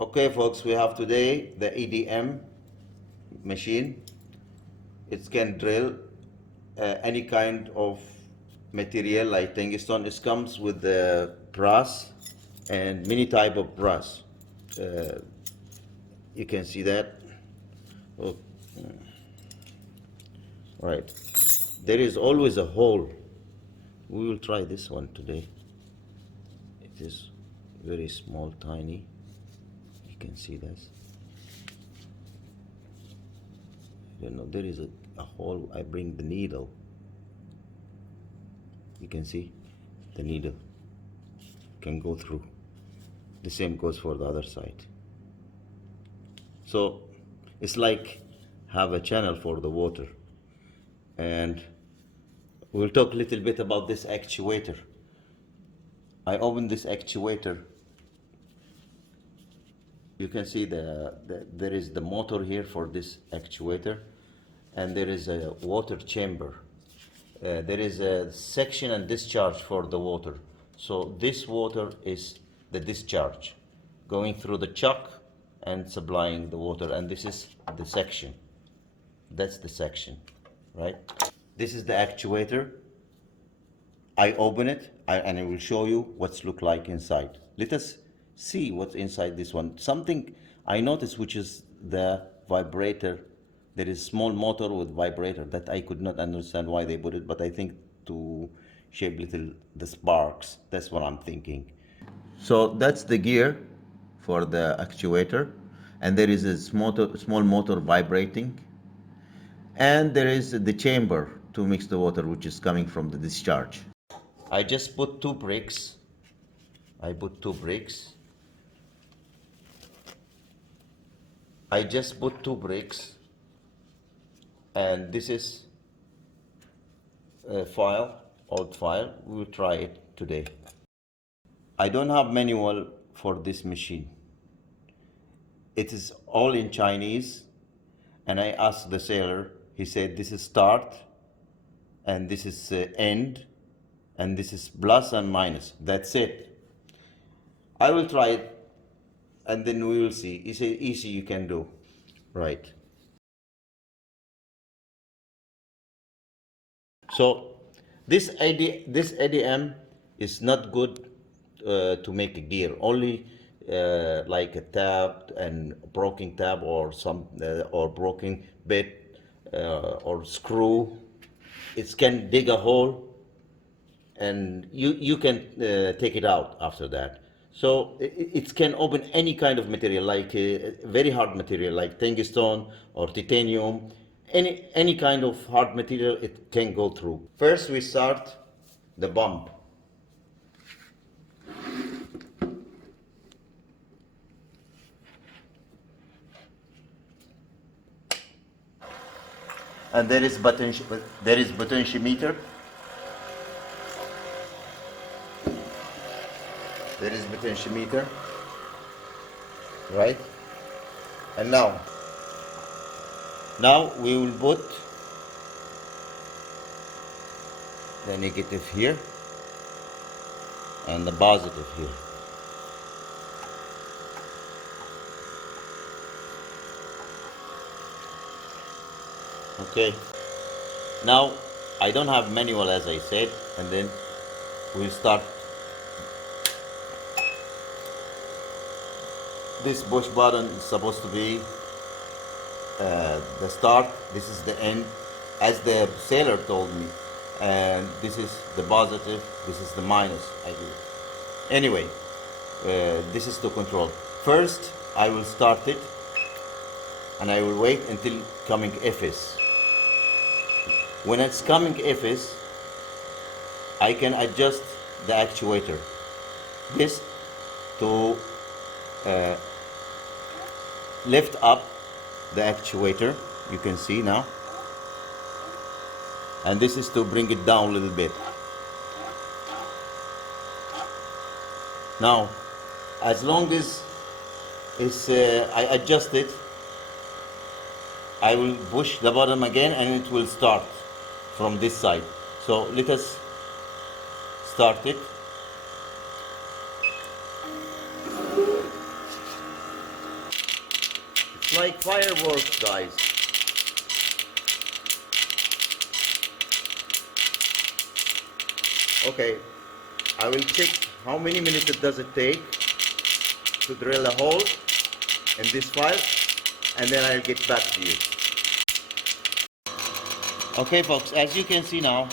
Okay folks, we have today the EDM machine. It can drill any kind of material like tungsten. It comes with the brass and many type of brass. You can see that. Oh. Right, there is always a hole. We will try this one today. It is very small, tiny. You can see this. You know, there is a hole. I bring the needle. You can see the needle can go through. The same goes for the other side. So it's like have a channel for the water. And we'll talk a little bit about this actuator. I open this actuator. You can see there is the motor here for this actuator, and there is a water chamber. There is a section and discharge for the water. So this water is the discharge going through the chuck and supplying the water, and this is the section. That's the section, right? This is the actuator. I open it and I will show you what's look like inside. Let us see what's inside this one. Something I noticed, which is the vibrator. There is small motor with vibrator that I could not understand why they put it, but I think to shape little the sparks. That's what I'm thinking. So that's the gear for the actuator, and there is a small motor vibrating, and there is the chamber to mix the water, which is coming from the discharge. I just put two bricks. I put two bricks. I just put two bricks, and this is a file, old file. We will try it today. I don't have manual for this machine. It is all in Chinese, and I asked the sailor. He said this is start, and this is end, and this is plus and minus. That's it. I will try it, and then we will see. He said easy, you can do. Right. So this EDM is not good to make a gear. Only like a tab and broken tab or some or broken bit or screw. It can dig a hole, and you can take it out after that. So it can open any kind of material, like very hard material, like tungsten or titanium. Any kind of hard material it can go through. First we start the pump. And there is potentiometer. There is potentiometer, right? And now we will put the negative here and the positive here. Okay, now I don't have manual, as I said, and then we'll start. This push button is supposed to be the start. This is the end, as the sailor told me, and this is the positive, this is the minus. Anyway, this is to control. First I will start it, and I will wait until coming FS. When it's coming FS, I can adjust the actuator. This to lift up the actuator, you can see now, and this is to bring it down a little bit. Now, as long as I adjust it, I will push the bottom again, and it will start from this side. So let us start it. like fireworks, guys. Okay, I will check how many minutes it does it take to drill a hole in this file, and then I'll get back to you. Okay folks, as you can see now,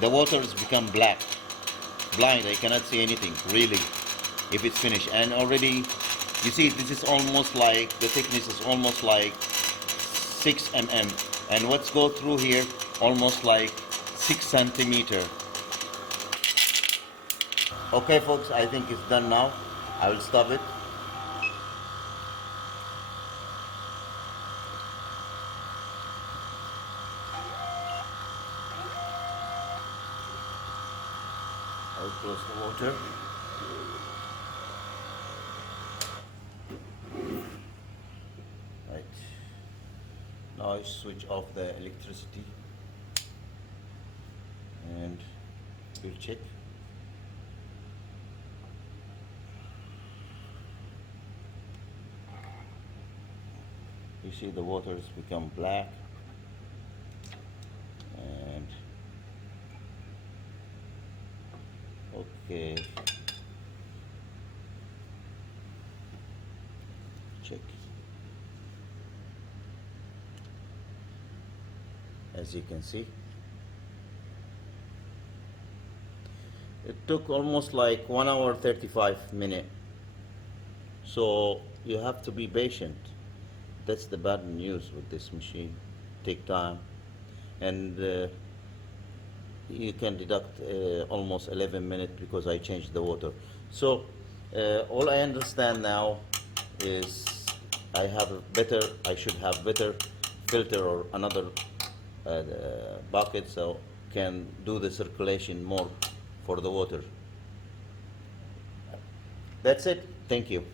the water has become black. Blind, I cannot see anything, really, if it's finished. And already, you see, this is almost like, the thickness is almost like 6 mm. And what's go through here, almost like 6 centimeter. Okay folks, I think it's done now. I will stop it. I'll close the water. Right. Now I switch off the electricity and we'll check. You see the water has become black, and okay, check. As you can see, it took almost like 1 hour 35 minutes. So you have to be patient. That's the bad news with this machine. Take time, and you can deduct almost 11 minutes because I changed the water. So all I understand now is I should have better filter or another bucket, so can do the circulation more for the water. That's it. Thank you.